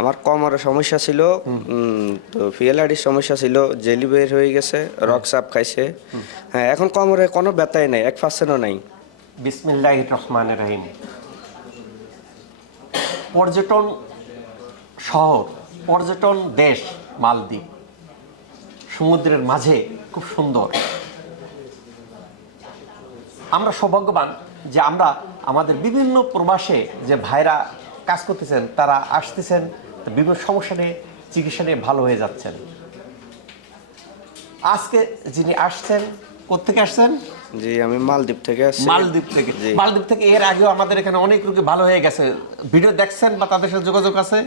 আমার কোমরের সমস্যা ছিল তো ফিএলআডির সমস্যা ছিল জেলি বের হয়ে গেছে রক সাপ খাইছে। হ্যাঁ এখন কোমরে কোনো ব্যথাই নাই এক পার্সেন্টও নাই। বিসমিল্লাহ রহমান রাহিম। পর্যটন শহর পর্যটন দেশ মালদ্বীপ সমুদ্রের মাঝে খুব সুন্দর। আমরা সৌভাগ্যবান যে আমরা আমাদের বিভিন্ন প্রবাসে যে ভাইরা কাজ করতেছেন তারা আসতেছেন তো বিভিন্ন সমস্যা নিয়ে চিকিৎসা নিয়ে ভালো হয়ে যাচ্ছেন। আজকে যিনি আসছেন কোথেকে আসছেন? জি আমি মালদ্বীপ থেকে আসছি। মালদ্বীপ থেকে। মালদ্বীপ থেকে এর আগেও আমাদের এখানে অনেক রোগী ভালো হয়ে গেছে। ভিডিও দেখছেন বা তাদের সাথে যোগাযোগ আছে?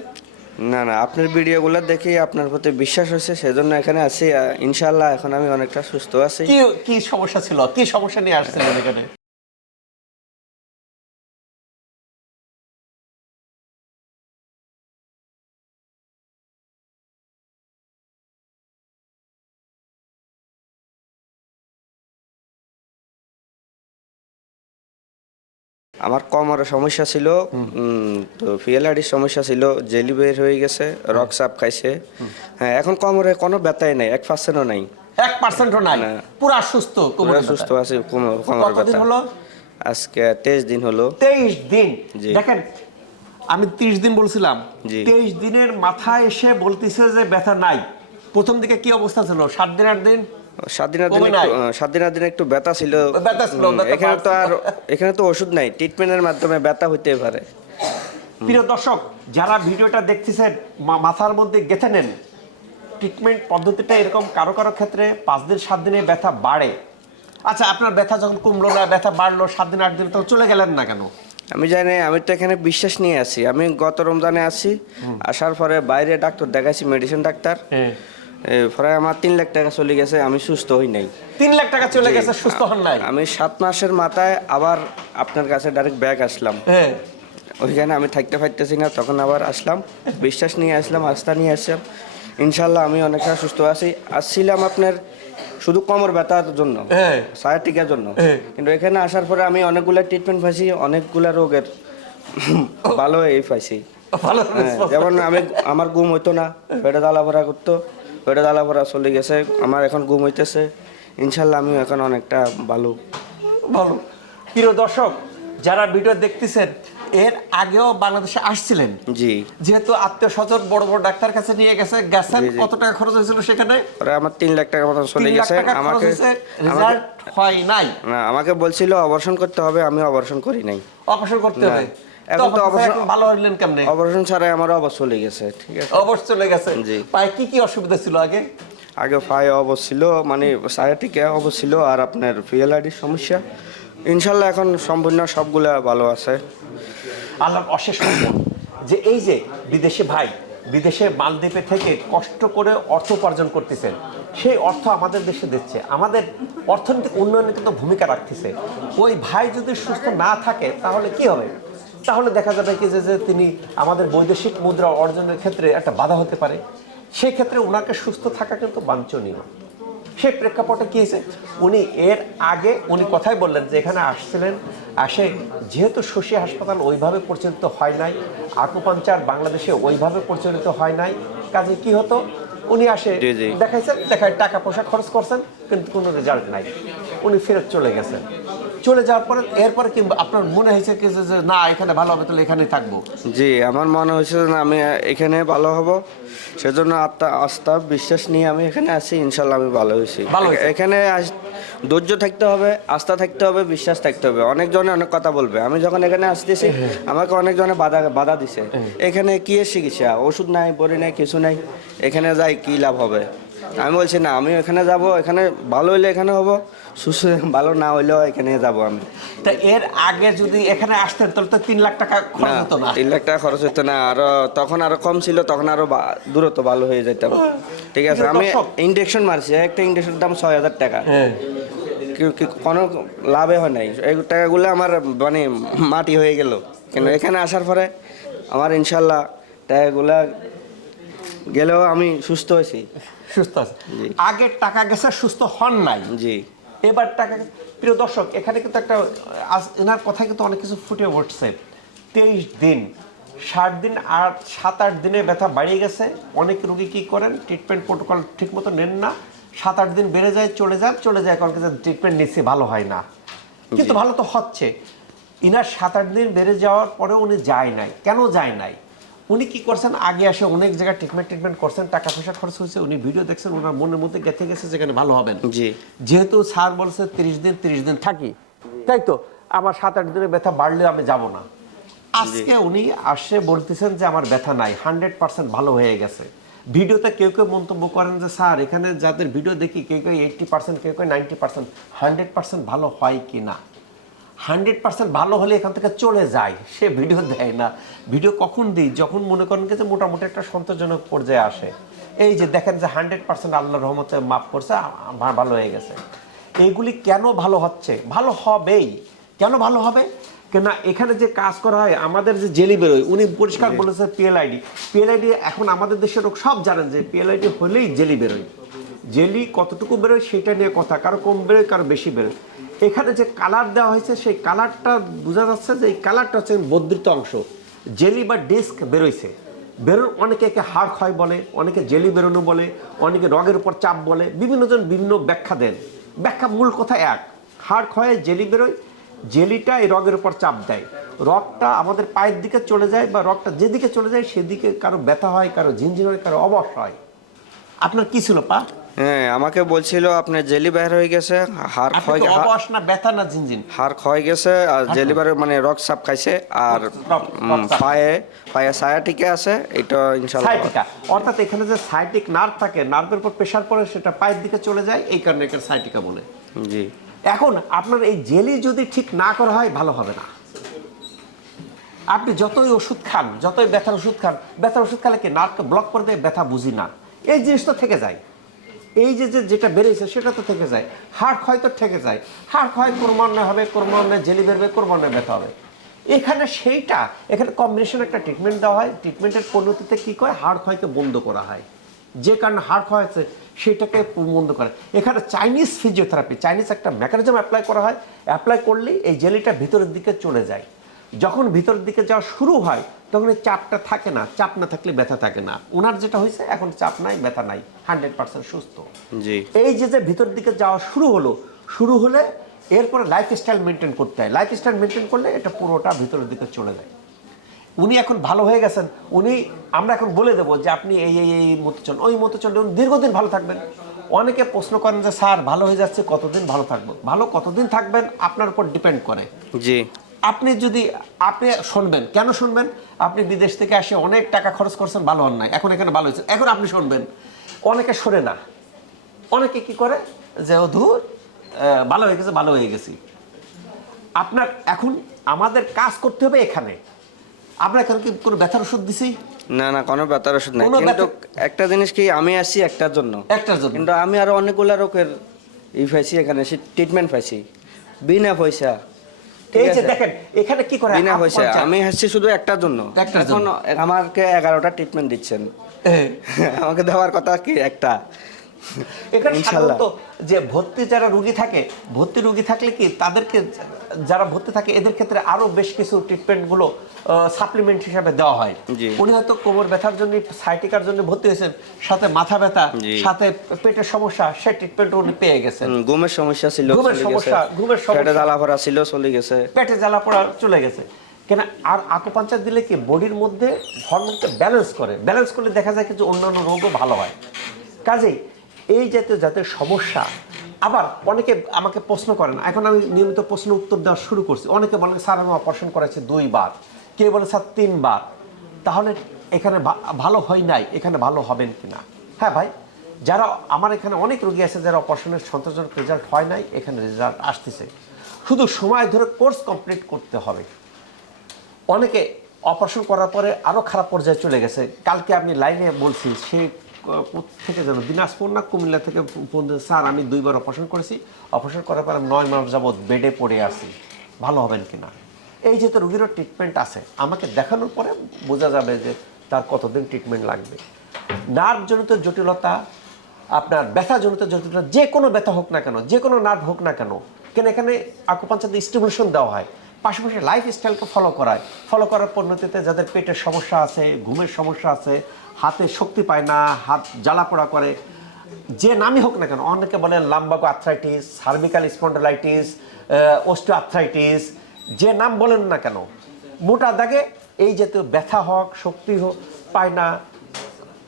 না না আপনার ভিডিওগুলো দেখি আপনার প্রতি বিশ্বাস হয়েছে সেজন্য এখানে আছি। ইনশাল্লাহ এখন আমি অনেকটা সুস্থ আছি। কি কি সমস্যা ছিল? কি সমস্যা নিয়ে আসছিলেন এখানে? আমার কোমরের সমস্যা ছিল তো ফিএলআডির সমস্যা ছিল জেলি বের হয়ে গেছে রক সাপ খাইছে। হ্যাঁ এখন কোমরে কোনো ব্যথাই নাই এক পার্সেন্টও নাই। এক পার্সেন্টও নাই? না। পুরা সুস্থ পুরো সুস্থ। আছি কোমর- ব্যথা। হলো? আজকে তেইশ দিন হলো। তেইশ দিন? দেখেন আমি তিরিশ দিন বলছিলাম। তেইশ দিনের মাথায় এসে বলতেছে যে ব্যথা নাই। প্রথম দিকে কি অবস্থা ছিল? সাত দিন আট দিন? সাত দিনের দিন সাত দিনের দিন একটু ব্যথা ছিল। ব্যথা ছিল, এখানে তো আর এখানে তো ওষুধ নাই। ট্রিটমেন্টের মাধ্যমে ব্যথা হইতে পারে। প্রিয় দর্শক যারা ভিডিওটা দেখতেছেন মাথার মধ্যে গেঁথে নেন। ট্রিটমেন্ট পদ্ধতিটা এরকম কারও কারও ক্ষেত্রে পাঁচ দিন সাত দিনে ব্যথা বাড়ে। আচ্ছা আপনার ব্যথা যখন কমলো না ব্যথা বাড়লো সাত দিন আট দিন তো চলে গেলেন না কেন? আমি জানি আমি তো এখানে বিশ্বাস নিয়ে আছি। আমি গত রমজানে আসি আসার পরে বাইরে ডাক্তার দেখাইছি মেডিসিন ডাক্তার। এ, পরে আমার তিন লাখ টাকা চলে গেছে আমি সুস্থ হই নাই। তিন লাখ টাকা চলে গেছে সুস্থ হন নাই? আমি সাত মাসের মাথায় আবার আপনার কাছে ডাইরেক্ট ব্যাগ আসলাম। হ্যাঁ। ওইখানে আমি থাকতে পারতেছি না তখন আবার আসলাম বিশ্বাস নিয়ে আসলাম আস্থা নিয়ে আসলাম। ইনশাল্লাহ আমি অনেকটা সুস্থ আছি। আসছিলাম আপনার শুধু কোমর ব্যথার জন্য হ্যাঁ। সায়াটিকার জন্য। হ্যাঁ। কিন্তু এখানে আসার পরে আমি অনেকগুলা ট্রিটমেন্ট পাইছি অনেকগুলা রোগের ভালো এই পাইছি যেমন আমি আমার ঘুম হইতো না পেটে জ্বালা ভরা করতো পেটে জ্বালা ভরা চলে গেছে। আমার এখন ঘুম হইতেছে। ইনশাল্লাহ আমি এখন অনেকটা ভালো। বলো প্রিয় দর্শক যারা ভিডিও দেখতেছেন এর আগেও বাংলাদেশে আসছিলেন। জি। যেহেতু আত্মীয় স্বজন বড় বড় ডাক্তার কাছে নিয়ে গেছে গেছেন। কত টাকা খরচ হয়েছিল সেখানে? পরে আমার তিন লাখ টাকার মতন চলে গেছে। টাকা আমাকে রেজাল্ট হয় নাই। না আমাকে বলছিল অপারেশন করতে হবে। আমি অপারেশন করি নাই। অপারেশন করতে হবে? এখন তো অপারেশন- ভালো হইলেন কেমনে? অপারেশন ছাড়াই আমার অবশ চলে গেছে ঠিক আছে। অবশ্য চলে গেছে? জি। পায়ে কি কি অসুবিধা ছিল আগে? আগে ফাই অবশ ছিল মানে সায়াটিকে অবশ ছিল আর আপনার ফিএলআইডির সমস্যা। ইনশাল্লাহ এখন সম্পূর্ণ সবগুলা ভালো আছে। আল্লাহর অশেষ যে এই যে বিদেশে ভাই বিদেশে মালদ্বীপে থেকে কষ্ট করে অর্থ উপার্জন করতেছেন সেই অর্থ আমাদের দেশে দিচ্ছে। আমাদের অর্থনৈতিক উন্নয়নে কিন্তু ভূমিকা রাখতেছে। ওই ভাই যদি সুস্থ না থাকে তাহলে কি হবে? তাহলে দেখা যাবে কি যে তিনি আমাদের বৈদেশিক মুদ্রা অর্জনের ক্ষেত্রে একটা বাধা হতে পারে। সেই ক্ষেত্রে ওনাকে সুস্থ থাকা কিন্তু বাঞ্ছনীয়। সেই প্রেক্ষাপটে কি হয়েছে? উনি এর আগে উনি কথাই বললেন যে এখানে আসছিলেন আসে। যেহেতু শশী হাসপাতাল ওইভাবে পরিচালিত হয় নাই আকুপাঞ্চার বাংলাদেশে ওইভাবে পরিচালিত হয় নাই কাজে কি হতো? উনি আসে। দেখাইছেন দেখায় টাকা পয়সা খরচ করছেন কিন্তু কোনো রেজাল্ট নাই। উনি ফেরত চলে গেছেন। চলে যাওয়ার পরে এরপরে কি আপনার মনে হয়েছে কি যে- না এখানে ভালো হবে তাহলে এখানেই থাকব? জি আমার মনে হয়েছে যে না, আমি এখানে ভালো হব। সেজন্য আত্মা আস্থা বিশ্বাস নিয়ে আমি এখানে আছি ইনশাল্লাহ আমি ভালো হয়েছি। এখানে ধৈর্য থাকতে হবে আস্থা থাকতে হবে বিশ্বাস থাকতে হবে। অনেকজনে অনেক কথা বলবে। আমি যখন এখানে আসতেছি আমাকে অনেকজনে বাধা বাধা দিছে। এখানে কি এর চিকিৎসা ওষুধ নাই বড়ি নাই কিছু নাই। এখানে যাই কি লাভ হবে? আমি বলছি না আমি এখানে যাব এখানে ভালো হইলে এখানে হব সুস্থ ভালো না হইলেও এখানে যাব আমি। তা এর আগে যদি এখানে আসতেন তাহলে তো তিন লাখ টাকা খরচ হতো না। তিন লাখ টাকা খরচ হতো না। আর তখন আরও কম ছিল তখন আরও দূরত্ব ভালো হয়ে যেতাম ঠিক আছে আমি। ইঞ্জেকশন মারছি একটা ইঞ্জেকশনের দাম ছয় হাজার টাকা। হ্যাঁ। কোনো লাভে হয় নাই। এই টাকাগুলো আমার মানে মাটি হয়ে গেল। কিন্তু এখানে আসার পরে আমার ইনশাল্লাহ টাকাগুলা গেলেও আমি সুস্থ হয়েছি। সুস্থ আছে। জি। আগে টাকা গেছে সুস্থ হন নাই। জি। এবার টাকা প্রিয় দর্শক এখানে কিন্তু একটা আজ এনার কথা কিন্তু অনেক কিছু ফুটে উঠছে। তেইশ দিন ষাট দিন আর সাত আট দিনে ব্যথা বাড়িয়ে গেছে। অনেক রোগী কি করেন? ট্রিটমেন্ট প্রোটোকল ঠিক মতো নেন না। সাত আট দিন বেড়ে যায় চলে যান চলে যায়। কারণ ট্রিটমেন্ট নিচ্ছে ভালো হয় না। কিন্তু ভালো তো হচ্ছে। ইনার সাত আট দিন বেড়ে যাওয়ার পরে উনি যায় নাই। কেন যায় নাই? উনি কি করছেন? আগে এসে অনেক জায়গায় ট্রিটমেন্ট ট্রিটমেন্ট করছেন টাকা পয়সা খরচ হয়েছে উনি ভিডিও দেখছেন ওনার মনের মধ্যে গেঁথে গেছে যেখানে ভালো হবেন যেহেতু স্যার বলছে তিরিশ দিন তিরিশ দিন থাকি। তাই তো? আমার সাত আট দিনের ব্যথা বাড়লে আমি যাব না। আজকে উনি আসে বলতেছেন যে আমার ব্যথা নাই হান্ড্রেড পার্সেন্ট ভালো হয়ে গেছে। ভিডিওতে কেউ কেউ মন্তব্য করেন যে স্যার এখানে যাদের ভিডিও দেখি কেউ কেউ এইটটি পার্সেন্ট কেউ কেউ নাইনটি পার্সেন্ট হান্ড্রেড পার্সেন্ট ভালো হয় কি না? হান্ড্রেড পার্সেন্ট ভালো হলে এখান থেকে চলে যায়। সে ভিডিও দেয় না। ভিডিও কখন দিই? যখন মনে করেন যে মোটামুটি একটা সন্তোষজনক পর্যায়ে আসে। এই যে দেখেন যে হান্ড্রেড পার্সেন্ট আল্লাহ রহমতে মাফ করছে ভালো হয়ে গেছে। এইগুলি কেন ভালো হচ্ছে? ভালো হবেই। কেন ভালো হবে? কেননা এখানে যে কাজ করা হয় আমাদের যে জেলি বেরোয় উনি পরিষ্কার বলেছে পিএলআইডি পিএলআইডি এখন আমাদের দেশের লোক সব জানেন যে পিএলআইডি হলেই জেলি বেরোয়। জেলি কতটুকু বেরোয় সেটা নিয়ে কথা, কারও কম বেরোয়, কারও বেশি বেরোয়। এখানে যে কালার দেওয়া হয়েছে, সেই কালারটা বোঝা যাচ্ছে যে এই কালারটা হচ্ছে বর্ধিত অংশ। জেলি বা ডিস্ক বেরোইছে। বেরোন অনেকে একে হাড় ক্ষয় বলে, অনেকে জেলি বেরোনো বলে, অনেকে রগের উপর চাপ বলে, বিভিন্নজন বিভিন্ন ব্যাখ্যা দেন। ব্যাখ্যা মূল কথা এক, হাড় ক্ষয়ে জেলি বেরোয়, জেলিটা এই রগের উপর চাপ দেয়। রগটা আমাদের পায়ের দিকে চলে যায় বা রগটা যেদিকে চলে যায়, সেদিকে কারও ব্যথা হয়, কারও ঝিনঝিন হয়, কারও অবশ হয়। আপনার কি ছিল পা? হ্যাঁ আমাকে বলছিল আপনার জেলি বের হয়ে গেছে হাড় ক্ষয় হা- অবশ না ব্যথা না ঝিনঝিন? হাড় ক্ষয় গেছে আর জেলি বের মানে রক সাপ খাইছে আর। পায়ে পায়ে ছায়া টিকে আছে এটা ইনশাল্লাহ সাইটিকা অর্থাৎ এখানে যে সাইটিক নার্ভ থাকে নার্ভের উপর প্রেশার পড়ে সেটা পায়ের দিকে চলে যায় এই কারণে এখানে সাইটিকা বলে। জি। এখন আপনার এই জেলি যদি ঠিক না করা হয় ভালো হবে না। আপনি যতই ওষুধ খান যতই ব্যথার ওষুধ খান ব্যথার ওষুধ খেলে কি নার্ভকে ব্লক করে দেয়? ব্যথা বুঝি না। এই জিনিসটা থেকে যায়। এই যে যে যেটা বেড়েছে সেটা তো থেকে যায়। হাড় ক্ষয় তো থেকে যায়। হাড় ক্ষয় ক্রমান্বয়ে হবে ক্রমান্বয়ে জেলি বেরবে ক্রমান্বয়ে ব্যথা হবে। এখানে সেইটা, এখানে কম্বিনেশন একটা ট্রিটমেন্ট দেওয়া হয়। ট্রিটমেন্টের পদ্ধতিতে কী করে? হাড় ক্ষয়কে বন্ধ করা হয়। যে কারণে হাড় ক্ষয় হয়েছে, সেটাকে বন্ধ করে। এখানে চাইনিজ ফিজিওথেরাপি চাইনিজ একটা মেকানিজম অ্যাপ্লাই করা হয়। অ্যাপ্লাই করলেই এই জেলিটা ভিতরের দিকে চলে যায়। যখন ভিতরের দিকে যাওয়া শুরু হয় তখন এই চাপটা থাকে না চাপ না থাকলে ব্যথা থাকে না। ওনার যেটা হয়েছে এখন চাপ নাই ব্যথা নাই হান্ড্রেড পার্সেন্ট সুস্থ। জি। এই যে যে ভিতর দিকে যাওয়া শুরু হলো শুরু হলে এরপরে লাইফ স্টাইল মেনটেন করতে হয়। লাইফ স্টাইল মেনটেন করলে এটা পুরোটা ভিতরের দিকে চলে যায়। উনি এখন ভালো হয়ে গেছেন উনি আমরা এখন বলে দেবো যে আপনি এই এই এই মতো চল ওই মতো চললে উনি দীর্ঘদিন ভালো থাকবেন। অনেকে প্রশ্ন করেন যে স্যার ভালো হয়ে যাচ্ছে কতদিন ভালো থাকব? ভালো কতদিন থাকবেন আপনার উপর ডিপেন্ড করে। জি। আপনি যদি আপনি শুনবেন। কেন শুনবেন? আপনি বিদেশ থেকে আসে অনেক টাকা খরচ করছেন ভালো নাই। এখন এখানে ভালো হয়েছে। এখন আপনি শুনবেন। অনেকে শোনে না। অনেকে কি করে? যে ও ধুর ভালো হয়ে গেছে ভালো হয়ে গেছি। আপনার এখন আমাদের কাজ করতে হবে এখানে। আমরা এখানে কি কোনো ব্যথার ওষুধ দিছি? না না কোনো ব্যথার ওষুধ নাই। কিন্তু একটা জিনিস কি আমি আসি একটার জন্য। একটার জন্য। কিন্তু আমি আরও অনেকগুলা রোগের ই পাইছি এখানে ট্রিটমেন্ট পাইছি। বিনা পয়সা। এই যে? দেখেন এখানে কি করে বিনা হয়েছে পয়সা আমি হাসছি শুধু একটার জন্য। একটার এখন আমাকে এগারোটা ট্রিটমেন্ট দিচ্ছেন। হ্যাঁ। আমাকে দেওয়ার কথা কি একটা? এখানে সাধারণত যে ভর্তি যারা রুগী থাকে ভর্তি রুগী থাকলে কি তাদেরকে যারা ভর্তি থাকে এদের ক্ষেত্রে আরও বেশ কিছু ট্রিটমেন্টগুলো সাপ্লিমেন্ট হিসাবে দেওয়া হয়। উনি হয়তো কোমর ব্যথার জন্য সাইটিকার জন্য ভর্তি হয়েছেন সাথে মাথা ব্যথা সাথে পেটের সমস্যা সে ট্রিটমেন্ট উনি পেয়ে গেছেন। ঘুমের সমস্যা ছিল ঘুমের সমস্যা, ঘুমের সমস্যা। পেটে জ্বালা পড়া ছিল চলে গেছে। পেটে জ্বালা পোড়া চলে গেছে। কেন আর আকুপাঞ্চার দিলে কি বডির মধ্যে হরমোনকে ব্যালেন্স করে? ব্যালেন্স করলে দেখা যায় কিছু অন্যান্য রোগও ভালো হয়। কাজেই এই জাতীয় জাতীয় সমস্যা, আবার অনেকে আমাকে প্রশ্ন করেন এখন আমি নিয়মিত প্রশ্ন উত্তর দেওয়া শুরু করছি। অনেকে বলে, স্যার, আমি অপারেশন করেছি দুইবার। কে বলে, স্যার, তিনবার। তাহলে এখানে ভালো হয় নাই, এখানে ভালো হবেন কিনা? হ্যাঁ ভাই, যারা, আমার এখানে অনেক রোগী আছে যারা অপারেশনের সন্তোষজনক রেজাল্ট হয় নাই, এখানে রেজাল্ট আসতেছে। শুধু সময় ধরে কোর্স কমপ্লিট করতে হবে। অনেকে অপারেশন করার পরে আরও খারাপ পর্যায়ে চলে গেছে। কালকে আপনি লাইনে বলছি, সে ক- থেকে যেন দিনাজপুর না কুমিল্লা থেকে ফোন স্যার, আমি দুইবার অপারেশন করেছি। অপারেশন করার পর নয় মাস যাবৎ বেডে পড়ে আছি। ভালো হবেন কিনা? এই যেহেতু রুগীরও ট্রিটমেন্ট আছে, আমাকে দেখানোর পরে বোঝা যাবে যে তার কতদিন ট্রিটমেন্ট লাগবে। নার্ভজনিত জটিলতা, আপনার ব্যথাজনিত জটিলতা, যে কোনো ব্যথা হোক না কেন, যে কোনো নার্ভ হোক না কেন কেন এখানে আকুপাঞ্চাতে স্টিমুলেশন দেওয়া হয়। পাশাপাশি লাইফ স্টাইলকে ফলো করায়। ফলো করার পরিণতিতে যাদের পেটের সমস্যা আছে, ঘুমের সমস্যা আছে হাতে শক্তি পায় না, হাত জ্বালাপোড়া করে। যে নামই হোক না কেন, অনেকে বলেন lumbago arthritis cervical spondylitis osteoarthritis যে নাম বলেন না কেন, মোটা দাগে এই জাতীয় ব্যথা হোক, শক্তি হোক, পায় না,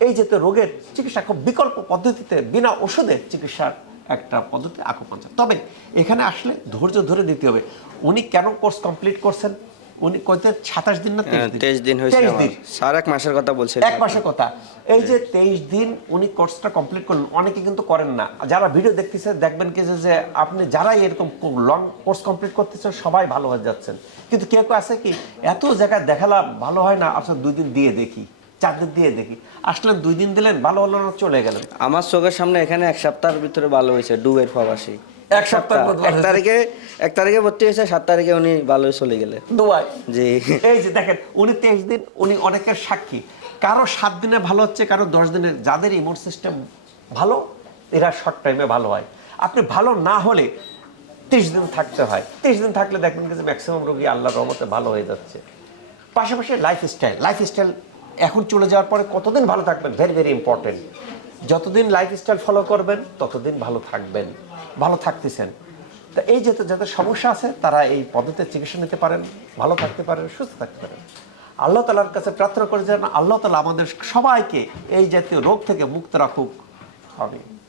এই জাতীয় রোগের চিকিৎসা খুব বিকল্প পদ্ধতিতে, বিনা ওষুধে চিকিৎসার একটা পদ্ধতি আকুপাঞ্চার তবে এখানে আসলে ধৈর্য ধরে দিতে হবে। উনি কেন কোর্স কমপ্লিট করছেন? উনি কইতে সাতাশ দিন না হ্যাঁ, তেইশ দিন হয়েছে 23 আমার। দিন। স্যার এক মাসের কথা বলছেন এক মাসের কথা। এই যে তেইশ দিন উনি কোর্সটা কমপ্লিট করলেন অনেকে কিন্তু করেন না। যারা ভিডিও দেখতেছে দেখবেন কি যে- যে আপনি যারাই এরকম লং কোর্স কমপ্লিট করতেছেন সবাই ভালো হয়ে যাচ্ছেন। কিন্তু কেউ কেউ আছে কি এত জায়গায় দেখালাম ভালো হয় না আপনার দুই দিন দিয়ে দেখি। চার দিন দিয়ে দেখি। আসলে দুই দিন দিলেন ভালো হলো না চলে গেলেন। আমার চোখের সামনে এখানে এক সপ্তাহের ভিতরে ভালো হয়েছে ডুবের প্রবাসী। এক সপ্তাহের মধ্যে এক তারিখে এক তারিখে ভর্তি হয়েছে সাত তারিখে উনি ভালো চলে গেলেন। দুবাই? জি। এই যে দেখেন উনি তেইশ দিন উনি অনেকের সাক্ষী। কারও সাত দিনে ভালো হচ্ছে কারও দশ দিনে। যাদের ইমিউন সিস্টেম ভালো এরা শর্ট টাইমে ভালো হয়। আপনি ভালো না হলে তিরিশ দিন থাকতে হয়। তিরিশ দিন থাকলে দেখবেন যে ম্যাক্সিমাম রোগী আল্লাহর রহমতে ভালো হয়ে যাচ্ছে। পাশাপাশি লাইফ স্টাইল লাইফ স্টাইল এখন চলে যাওয়ার পরে কতদিন ভালো থাকবেন? ভেরি ভেরি ইম্পর্টেন্ট যতদিন লাইফস্টাইল ফলো করবেন, ততদিন ভালো থাকবেন। ভালো থাকতেছেন। তা এই যাতে যাদের সমস্যা আছে, তারা এই পদ্ধতির চিকিৎসা নিতে পারেন, ভালো থাকতে পারেন, সুস্থ থাকতে পারেন। আল্লাহ তালার কাছে প্রার্থনা করে আল্লাহ তালা আমাদের সবাইকে এই জাতীয় রোগ থেকে মুক্ত রাখুক। আমি